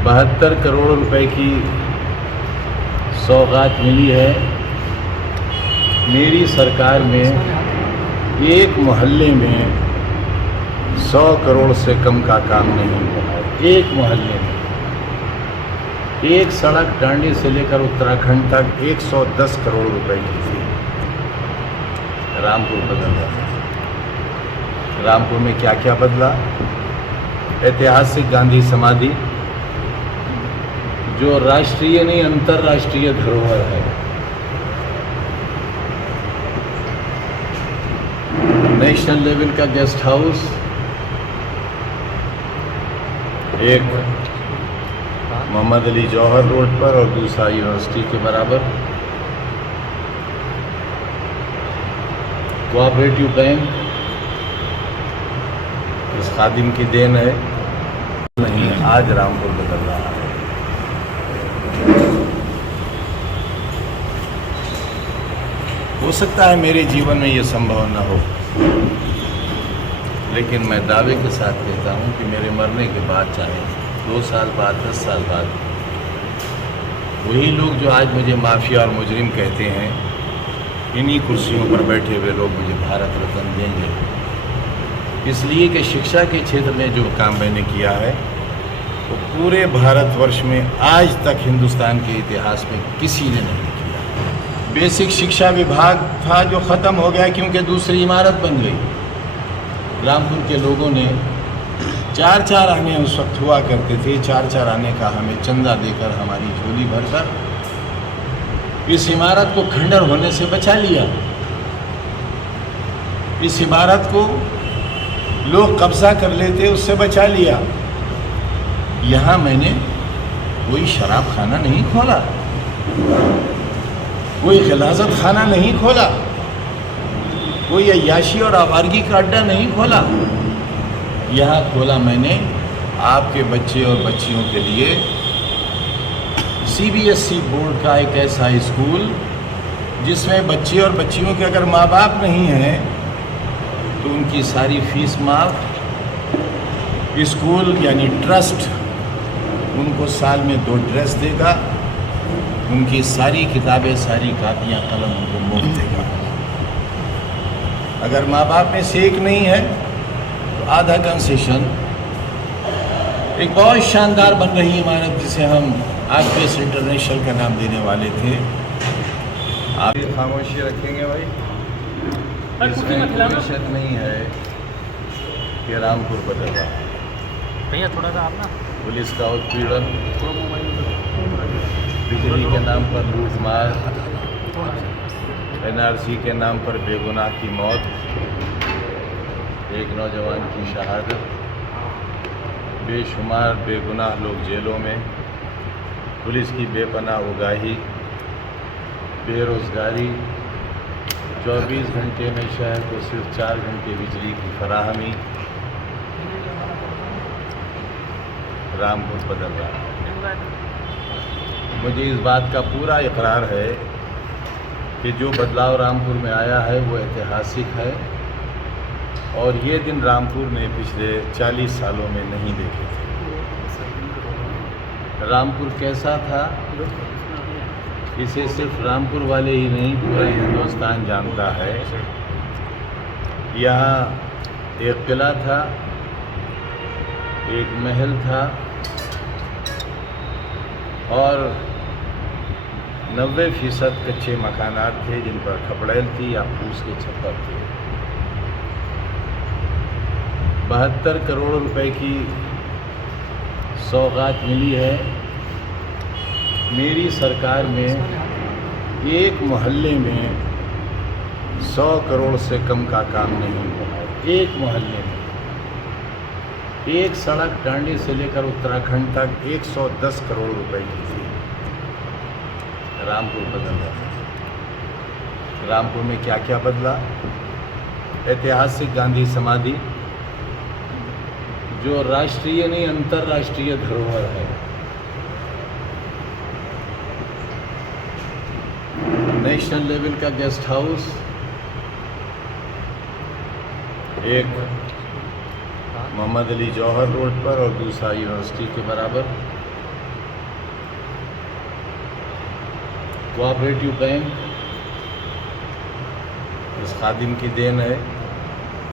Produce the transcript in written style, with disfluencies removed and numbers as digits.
72 करोड़ रुपए की सौगात मिली है। मेरी सरकार में एक मोहल्ले में 100 करोड़ से कम का काम नहीं हुआ है। एक मोहल्ले में एक सड़क डांडी से लेकर उत्तराखंड तक 110 करोड़ रुपए की थी। रामपुर बदल रहा है। रामपुर में क्या क्या बदला? ऐतिहासिक गांधी समाधि जो राष्ट्रीय नहीं अंतर्राष्ट्रीय धरोहर है। नेशनल लेवल का गेस्ट हाउस, एक मोहम्मद अली जौहर रोड पर और दूसरा यूनिवर्सिटी के बराबर। कोऑपरेटिव बैंक इस खादिम की देन है। नहीं, आज रामपुर बदल रहा है। हो सकता है मेरे जीवन में ये संभव न हो, लेकिन मैं दावे के साथ कहता हूँ कि मेरे मरने के बाद, चाहे 2 साल बाद, 10 साल बाद, वही लोग जो आज मुझे माफिया और मुजरिम कहते हैं, इन्हीं कुर्सियों पर बैठे हुए लोग मुझे भारत रत्न देंगे। इसलिए कि शिक्षा के क्षेत्र में जो काम मैंने किया है वो पूरे भारतवर्ष में आज तक हिंदुस्तान के इतिहास में किसी ने नहीं किया। बेसिक शिक्षा विभाग था जो ख़त्म हो गया क्योंकि दूसरी इमारत बन गई। रामपुर के लोगों ने 4-4 आने उस वक्त हुआ करते थे, 4-4 आने का हमें चंदा देकर हमारी झोली भरकर इस इमारत को खंडर होने से बचा लिया। इस इमारत को लोग कब्जा कर लेते, उससे बचा लिया। यहाँ मैंने कोई शराब खाना नहीं खोला, कोई गिलाज़त खाना नहीं खोला, कोई अय्याशी और आवारगी का अड्डा नहीं खोला। यहाँ खोला मैंने आपके बच्चे और बच्चियों के लिए CBSE बोर्ड का एक ऐसा स्कूल जिसमें बच्चे और बच्चियों के अगर माँ बाप नहीं हैं तो उनकी सारी फीस माफ। स्कूल यानी ट्रस्ट उनको साल में 2 ड्रेस देगा, उनकी सारी किताबें, सारी कापियाँ, कलम उनको मुफ्त देगा। अगर माँ बाप में से एक नहीं है तो आधा कंसेशन। एक बहुत शानदार बन रही इमारत जिसे हम आरपीएस इंटरनेशनल का नाम देने वाले थे। आप खामोशी रखेंगे भाई? इसमें कोई शक नहीं है कि रामपुर बदल रहा है। भैया थोड़ा सा आप ना, पुलिस का उत्पीड़न, बिजली के नाम पर लूटमार, NRC के नाम पर बेगुनाह की मौत, एक नौजवान की शहादत, बेशुमार बेगुनाह लोग जेलों में, पुलिस की बेपनाह उगाही, बेरोज़गारी, 24 घंटे में शहर को सिर्फ 4 घंटे बिजली की फराहमी। रामपुर बदल रहा है। मुझे इस बात का पूरा इकरार है कि जो बदलाव रामपुर में आया है वो ऐतिहासिक है और ये दिन रामपुर ने पिछले 40 सालों में नहीं देखे थे। रामपुर कैसा था इसे सिर्फ रामपुर वाले ही नहीं, पूरा हिंदुस्तान जानता है। यहाँ एक किला था, एक महल था और 90% कच्चे मकानात थे जिन पर खपड़ैल थी या फूस के छप्पर थे। 72 करोड़ रुपए की सौगात मिली है। मेरी सरकार में एक मोहल्ले में 100 करोड़ से कम का काम नहीं हुआ है। एक मोहल्ले में एक सड़क डांडी से लेकर उत्तराखंड तक 110 करोड़ रुपए की थी। रामपुर बदल रहा है। रामपुर में क्या क्या बदला? ऐतिहासिक गांधी समाधि जो राष्ट्रीय नहीं अंतर्राष्ट्रीय धरोहर है। नेशनल लेवल का गेस्ट हाउस, एक मोहम्मद अली जौहर रोड पर और दूसरा यूनिवर्सिटी के बराबर। कोऑपरेटिव बैंक इस खादिम की देन है।